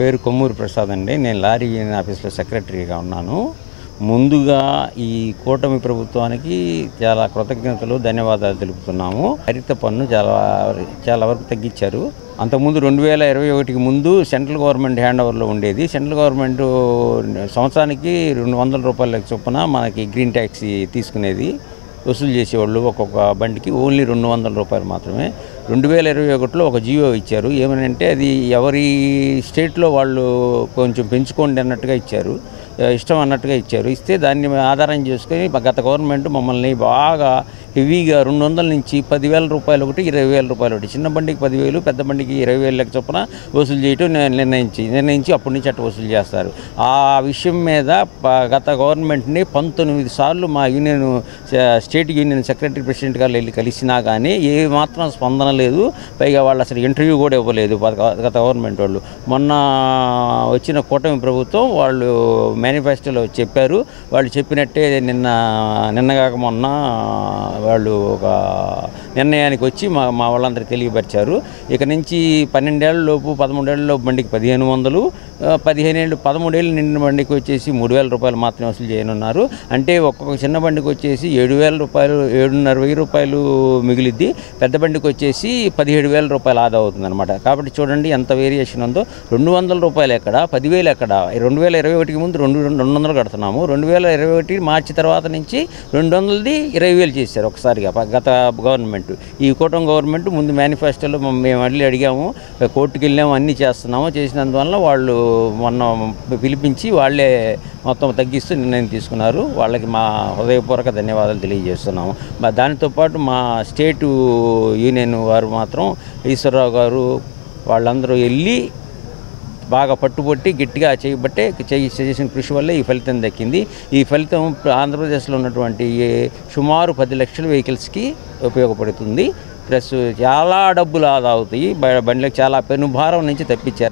పేరు కొమ్మూరి ప్రసాద్ అండి. నేను లారీ యూనియన్ ఆఫీస్లో సెక్రటరీగా ఉన్నాను. ముందుగా ఈ కూటమి ప్రభుత్వానికి చాలా కృతజ్ఞతలు, ధన్యవాదాలు తెలుపుతున్నాము. హరిత పన్ను చాలా వరకు తగ్గించారు. అంతకుముందు 2021కి ముందు సెంట్రల్ గవర్నమెంట్ హ్యాండ్ ఓవర్లో ఉండేది. సెంట్రల్ గవర్నమెంట్ సంవత్సరానికి 200 రూపాయల చొప్పున మనకి గ్రీన్ ట్యాక్సీ తీసుకునేది, వసూలు చేసేవాళ్ళు. ఒక్కొక్క బండికి ఓన్లీ 200 రూపాయలు మాత్రమే. 2021లో ఒక జియో ఇచ్చారు. ఏమనంటే అది ఎవరి స్టేట్లో వాళ్ళు కొంచెం పెంచుకోండి అన్నట్టుగా ఇచ్చారు, ఇష్టం అన్నట్టుగా ఇచ్చారు. ఇస్తే దాన్ని ఆధారం చేసుకొని గత గవర్నమెంట్ మమ్మల్ని బాగా హెవీగా 200 నుంచి 10,000 రూపాయలు ఒకటి, 20,000 రూపాయలు ఒకటి, చిన్న బండికి 10,000, పెద్ద బండికి 20,000 లెక్క చొప్పున వసూలు చేయటం నిర్ణయించి అప్పటి నుంచి అట్లా వసూలు చేస్తారు. ఆ విషయం మీద గత గవర్నమెంట్ని 19 సార్లు మా union state union secretary president గారు వెళ్ళి కలిసినా కానీ ఏ మాత్రం స్పందన లేదు. పైగా వాళ్ళు అసలు ఇంటర్వ్యూ కూడా ఇవ్వలేదు గత గవర్నమెంట్ వాళ్ళు. మొన్న వచ్చిన కూటమి ప్రభుత్వం వాళ్ళు మేనిఫెస్టోలో చెప్పారు. వాళ్ళు చెప్పినట్టే నిన్నగాక మొన్న వాళ్ళు ఒక నిర్ణయానికి వచ్చి మా వాళ్ళందరూ తెలియపరిచారు. ఇక నుంచి 12 ఏళ్ల లోపు 13 ఏళ్ల లోపు బండికి 1,500, 13 ఏళ్ళు నిండిన బండికి వచ్చేసి 3,000 రూపాయలు మాత్రమే వసూలు చేయనున్నారు. అంటే ఒక్కొక్క చిన్న బండికి వచ్చేసి 7,000 రూపాయలు, 7,500 రూపాయలు మిగిలిద్ది. పెద్ద బండికి వచ్చేసి 17,000 రూపాయలు ఆదా అవుతుందన్నమాట. కాబట్టి చూడండి ఎంత వేరియేషన్ ఉందో. 200 రూపాయలు ఎక్కడ, 10,000 ఎక్కడ. 2021కి ముందు 200 కడుతున్నాము. 2021 మార్చి తర్వాత నుంచి 200ది 20,000 చేశారు ఒకసారిగా గత గవర్నమెంట్. ఈ కూటమి గవర్నమెంట్ ముందు మేనిఫెస్టోలో మేము మళ్ళీ అడిగాము, కోర్టుకు వెళ్ళాము, అన్నీ చేస్తున్నాము. చేసినందువల్ల వాళ్ళు మొన్న పిలిపించి వాళ్ళే మొత్తం తగ్గిస్తూ నిర్ణయం తీసుకున్నారు. వాళ్ళకి మా హృదయపూర్వక ధన్యవాదాలు తెలియజేస్తున్నాము. దానితో పాటు మా స్టేటు యూనియన్ వారు మాత్రం ఈశ్వరరావు గారు వాళ్ళందరూ వెళ్ళి బాగా పట్టుబట్టి గట్టిగా చేసిన కృషి వల్ల ఈ ఫలితం దక్కింది. ఈ ఫలితం ఆంధ్రప్రదేశ్లో ఉన్నటువంటి సుమారు 10 లక్షల వెహికల్స్కి ఉపయోగపడుతుంది. ప్లస్ చాలా డబ్బులు ఆదా అవుతాయి. బండ్లకు చాలా పెనుభారం నుంచి తప్పించారు.